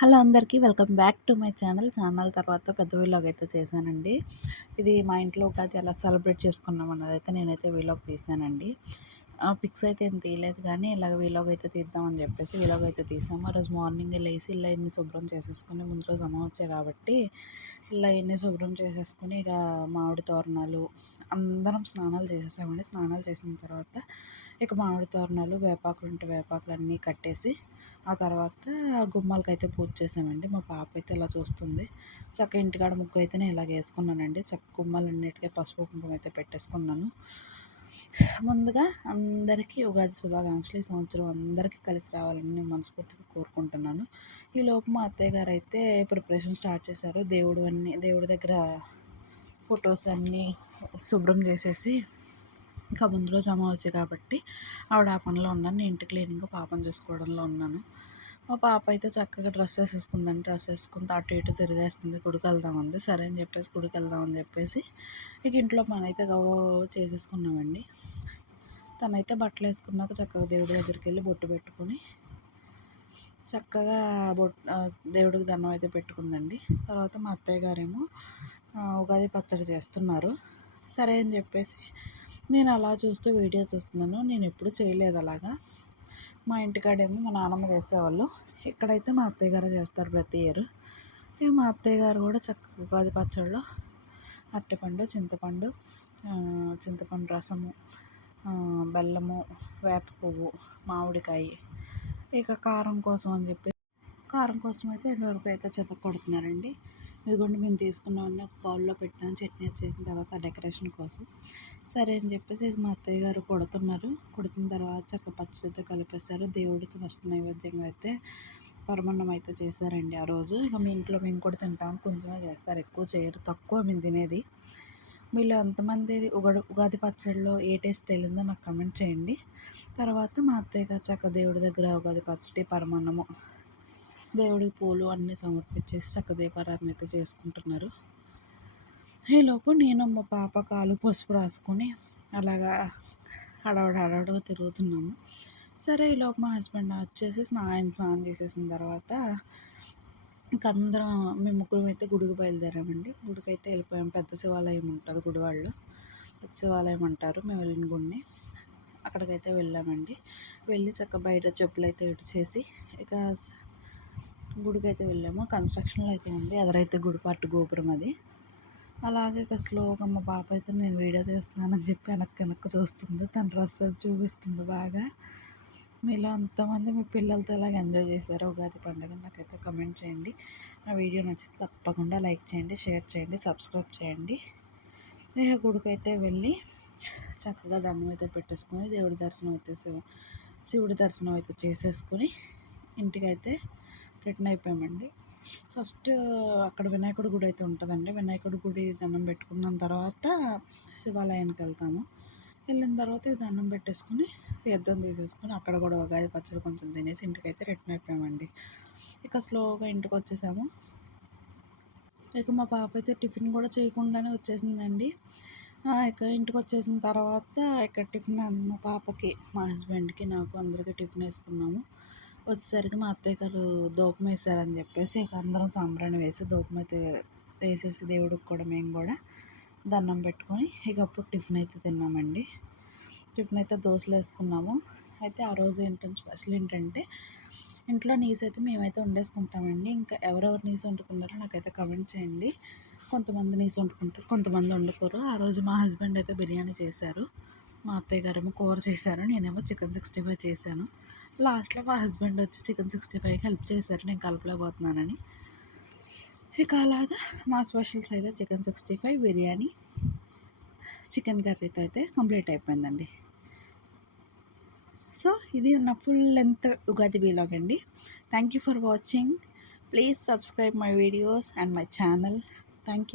Hello అందరికీ welcome back to my channel తర్వాత పెద్ద వీలాగ్ అయితే చేశానండి. ఇది మా ఇంట్లో ఉగాది ఎలా సెలబ్రేట్ చేసుకున్నాం అన్నదైతే నేనైతే వీలాగ్ తీసానండి. పిక్స్ అయితే ఏం తీయలేదు కానీ ఇలాగ వీలాగ్ అయితే తీద్దామని చెప్పేసి వీలాగ్ అయితే తీసాము. ఆ రోజు మార్నింగ్ లేసి ఇలా ఇన్ని శుభ్రం చేసేసుకుని, ముందు రోజు అమావాస్య కాబట్టి ఇలా ఇన్ని శుభ్రం చేసేసుకుని, ఇక మామిడి తోరణాలు అందరం స్నానాలు చేసేసామండి. స్నానాలు చేసిన తర్వాత ఇక మామిడి తోరణాలు, వేపాకులు ఉంటే వేపాకులు అన్నీ కట్టేసి ఆ తర్వాత గుమ్మాలకైతే పూజ చేసామండి. మా పాప అయితే ఇలా చూస్తుంది. చక్కగా ఇంటికాడ ముగ్గు అయితే నేను ఇలాగ వేసుకున్నానండి. చక్క గుమ్మాలన్నిటికీ పసుపు కుంకుమ అయితే పెట్టేసుకున్నాను. ముందుగా అందరికీ ఉగాది శుభాకాంక్షలు. ఈ సంవత్సరం అందరికీ కలిసి రావాలని నేను మనస్ఫూర్తిగా కోరుకుంటున్నాను. ఈలోపు మా అత్తయ్య గారు అయితే ప్రిపరేషన్ స్టార్ట్ చేశారు. దేవుడి దగ్గర ఫొటోస్ అన్నీ శుభ్రం చేసేసి, ఇంకా ముందు రోజు అమావాస్య కాబట్టి ఆవిడ ఆ పనిలో ఉన్నాను. నేను ఇంటి క్లీనింగ్ పాపను చూసుకోవడంలో ఉన్నాను. మా పాప అయితే చక్కగా డ్రెస్ వేసేసుకుందండి. డ్రెస్ వేసుకుని అటు ఇటు తిరిగేస్తుంది. గుడికి వెళ్దామంది. సరే అని చెప్పేసి గుడికి వెళ్దామని చెప్పేసి ఇక ఇంట్లో పని అయితే చేసేసుకున్నామండి. తనైతే బట్టలు వేసుకున్నాక చక్కగా దేవుడి దగ్గరికి వెళ్ళి బొట్టు పెట్టుకొని చక్కగా దేవుడికి దండం అయితే పెట్టుకుందండి. తర్వాత మా అత్తయ్య గారేమో ఉగాది పచ్చడి చేస్తున్నారు. సరే అని చెప్పేసి నేను అలా చూస్తూ వీడియో చూస్తున్నాను. నేను ఎప్పుడు చేయలేదు అలాగా. మా ఇంటికాడేమో మా నాన్నమ్మ చేసేవాళ్ళు. ఇక్కడైతే మా అత్తయ్య గారు చేస్తారు ప్రతి ఇయర్. ఇక మా అత్తయ్య గారు కూడా చక్కగా ఉగాది పచ్చడిలో అరటిపండు, చింతపండు రసము, బెల్లము, వేప పువ్వు, మామిడికాయ, ఇక కారం కోసం అని చెప్పి కారం కోసం అయితే ఎండుమిరపకాయ అయితే చెత్త కొడుతున్నారండి. ఇదిగోండి మేము తీసుకున్నామని ఒక బౌల్లో పెట్టినాను. చట్నీ చేసిన తర్వాత డెకరేషన్ కోసం. సరే అని చెప్పేసి మా అత్తయ్య గారు కొడుతున్న తర్వాత చక్క పచ్చడి అయితే కలిపేశారు. దేవుడికి ఫస్ట్ నైవేద్యంగా అయితే పరమాన్నం అయితే చేశారండి ఆ రోజు. ఇక మీ ఇంట్లో మేము కూడా తింటాము, కొంచెమే చేస్తారు, ఎక్కువ చేయరు, తక్కువ మేము తినేది. మీలో ఎంతమంది ఉగాది పచ్చడిలో ఏ టేస్ట్ తెలియదో నాకు కమెంట్ చేయండి. తర్వాత మా అత్తయ్య గారు చక్క దేవుడి దగ్గర ఉగాది పచ్చడి, పరమాన్నము, దేవుడికి పూలు అన్నీ సమర్పించేసి చక్క దీపారాధన అయితే చేసుకుంటున్నారు. ఈలోపు నేను మా పాప కాలు పసుపు రాసుకొని అలాగా హడావుడిగా తిరుగుతున్నాము. సరే ఈలోపు మా హస్బెండ్ వచ్చేసి స్నానం చేసేసిన తర్వాత ఇంక అందరం మేము ముగ్గురం అయితే గుడికి బయలుదేరామండి. గుడికి అయితే వెళ్ళిపోయాం. పెద్ద శివాలయం ఉంటుంది గుడివాడలో, పెద్ద శివాలయం అంటారు మేము వెళ్ళిన గుడిని. అక్కడికైతే వెళ్ళామండి. వెళ్ళి చక్క బయట చెప్పులు అయితే ఇడిచేసి ఇక గుడికి అయితే వెళ్ళాము. కన్స్ట్రక్షన్లో అయితే ఉంది, ఎదరైతే గుడి పట్టు గోపురం అది. అలాగే ఇక స్లోగా మా పాప అయితే నేను వీడియో తీస్తున్నానని చెప్పి వెనక్కి చూస్తుంది. తన డ్రెస్ చూపిస్తుంది బాగా. మీలో అంతమంది మీ పిల్లలతో ఇలాగ ఎంజాయ్ చేశారు ఉగాది పండుగ నాకైతే కమెంట్ చేయండి. నా వీడియో నచ్చితే తప్పకుండా లైక్ చేయండి, షేర్ చేయండి, సబ్స్క్రైబ్ చేయండి. గుడికి అయితే వెళ్ళి చక్కగా దండం అయితే పెట్టేసుకొని శివుడి దర్శనం అయితే చేసేసుకొని ఇంటికైతే రిటర్న్ అయిపోయామండి. ఫస్ట్ అక్కడ వినాయకుడి గుడి అయితే ఉంటుందండి. వినాయకుడి గుడి దండం పెట్టుకున్న తర్వాత శివాలయానికి వెళ్తాము. వెళ్ళిన తర్వాత దండం పెట్టేసుకుని తీర్థం తీసేసుకుని అక్కడ కూడా ఉగాది పచ్చడి కొంచెం తినేసి ఇంటికైతే రిటర్న్ అయిపోయామండి. ఇక స్లోగా ఇంటికి వచ్చేసాము. ఇక మా పాప అయితే టిఫిన్ కూడా చేయకుండానే వచ్చేసిందండి. ఇక ఇంటికి వచ్చేసిన తర్వాత ఇక టిఫిన్ మా పాపకి, మా హస్బెండ్కి, నాకు అందరికీ టిఫిన్ వేసుకున్నాము. వచ్చేసరికి మా అత్తయ్య గారు ధూపం వేసారని చెప్పేసి ఇక అందరం సాంబ్రాణి వేసి ధూపం అయితే వేసేసి దేవుడికి కూడా మేము కూడా దండం పెట్టుకొని ఇక అప్పుడు టిఫిన్ అయితే తిన్నామండి. టిఫిన్ అయితే దోశలు వేసుకున్నాము. అయితే ఆ రోజు స్పెషల్ ఏంటంటే ఇంట్లో నీసు అయితే మేమైతే వండేసుకుంటామండి. ఇంకా ఎవరెవరు నీసు వండుకున్నారో నాకైతే కమెంట్ చేయండి. కొంతమంది నీసు వండుకుంటారు, కొంతమంది వండుకోరు. ఆ రోజు మా హస్బెండ్ అయితే బిర్యానీ చేశారు, మా అత్తయ్య గారేమో కూర చేశారు, నేనేమో చికెన్ 65 చేశాను. లాస్ట్లో మా హస్బెండ్ వచ్చి చికెన్ 65కి హెల్ప్ చేశారు, నేను కలపలేకపోతున్నానని. ఇక అలాగా మా స్పెషల్స్ అయితే చికెన్ 65, బిర్యానీ, చికెన్ కర్రీతో అయితే కంప్లీట్ అయిపోయిందండి. సో ఇది నా ఫుల్ లెంత్ ఉగాది వీలాగ్ అండి. Thank you for watching. Please subscribe my videos and my channel. Thank you.